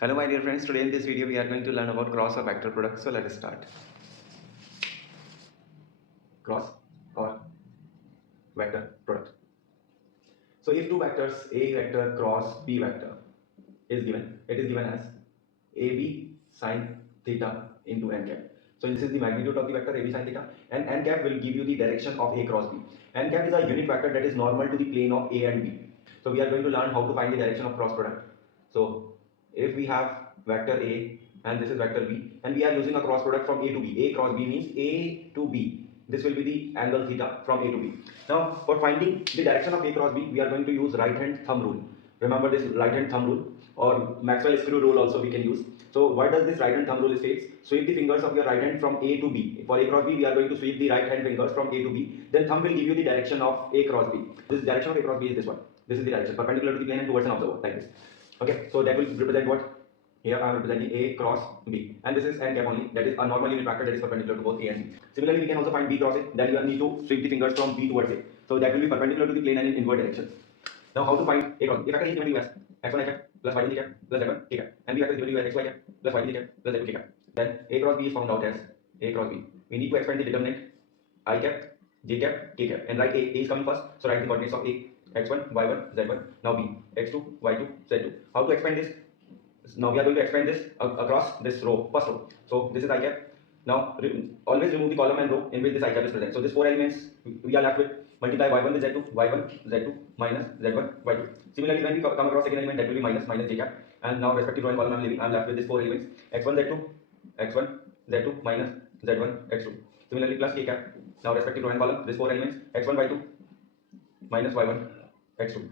Hello my dear friends, today in this video we are going to learn about cross or vector product. So let us start. Cross or vector product. So if two vectors A vector cross B vector is given, it is given as AB sine theta into n cap. So this is the magnitude of the vector AB sine theta, and n cap will give you the direction of A cross B. N cap is a unit vector that is normal to the plane of A and B. So we are going to learn how to find the direction of cross product. So if we have vector A and this is vector B, and we are using a cross product from A to B. A cross B means A to B. This will be the angle theta from A to B. Now for finding the direction of A cross B, we are going to use right hand thumb rule. Remember this right hand thumb rule, or Maxwell screw rule also we can use. So what does this right hand thumb rule states? Sweep the fingers of your right hand from A to B. For A cross B, we are going to sweep the right hand fingers from A to B. Then thumb will give you the direction of A cross B. This direction of A cross B is this one. This is the direction perpendicular to the plane and towards an observer, like this. Okay, so that will represent what? Here I am representing A cross B, and this is n cap only, that is a normal unit vector that is perpendicular to both A and B. Similarly, we can also find B cross A, then you need to sweep the fingers from B towards A. So that will be perpendicular to the plane and in inward direction. Now how to find A cross? A vector is given to you as x1 I cap plus y k cap plus z1 k cap, and B vector is given to you as xy cap plus y cap plus z2 k cap. Then A cross B is found out as A cross B. We need to expand the determinant I cap, j cap, k cap, and write A. A is coming first, so write the coordinates of A, x1, y1, z1. Now B, x2, y2, z2. How to expand this? Now we are going to expand this across this row, first row. So this is I cap. Now always remove the column and row in which this I cap is present. So these four elements we are left with, multiply y1 with z2, y1, z2 minus z1, y2. Similarly, when we come across second element, that will be minus j cap. And now respective row and column I am left with these four elements, x1, z2, x1, z2 minus z1, x2. Similarly, plus k cap. Now respective row and column, these four elements, x1, y2 minus y1, x2.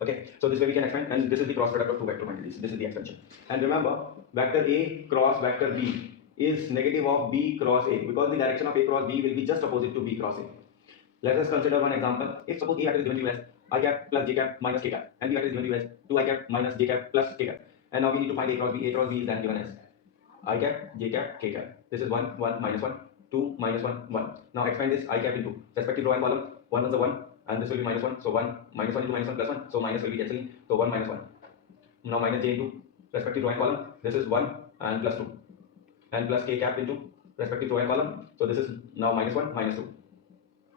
Okay, so this way we can expand, and this is the cross product of two vector quantities. This is the expansion. And remember, vector A cross vector B is negative of B cross A, because the direction of A cross B will be just opposite to B cross A. Let us consider one example. If suppose A vector is given to you as I cap plus j cap minus k cap, and B vector is given to you as 2 I cap minus j cap plus k cap, and now we need to find A cross B. A cross B is then given as I cap, j cap, k cap. This is 1, 1, minus 1, 2, minus 1, 1. Now expand this I cap into respective row and column. 1 is the 1, and this will be minus 1. So 1, minus 1 into minus 1 plus 1. So minus will be cancelling. So 1 minus 1. Now minus j into respective row and column. This is 1 and plus 2. And plus k cap into respective row and column. So this is now minus 1, minus 2.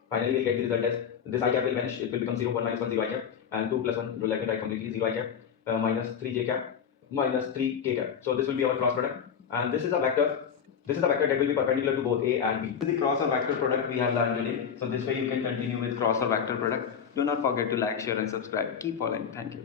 Finally, we get the result as this I cap will vanish. It will become 0, 1 minus 1, 0 I cap. And 2 plus 1, let me write completely, 0 I cap minus 3 j cap minus 3 k cap. So this will be our cross product. And this is a vector. This is a vector that will be perpendicular to both A and B. This is the cross or vector product we have learned today. So this way you can continue with cross or vector product. Do not forget to like, share and subscribe. Keep following. Thank you.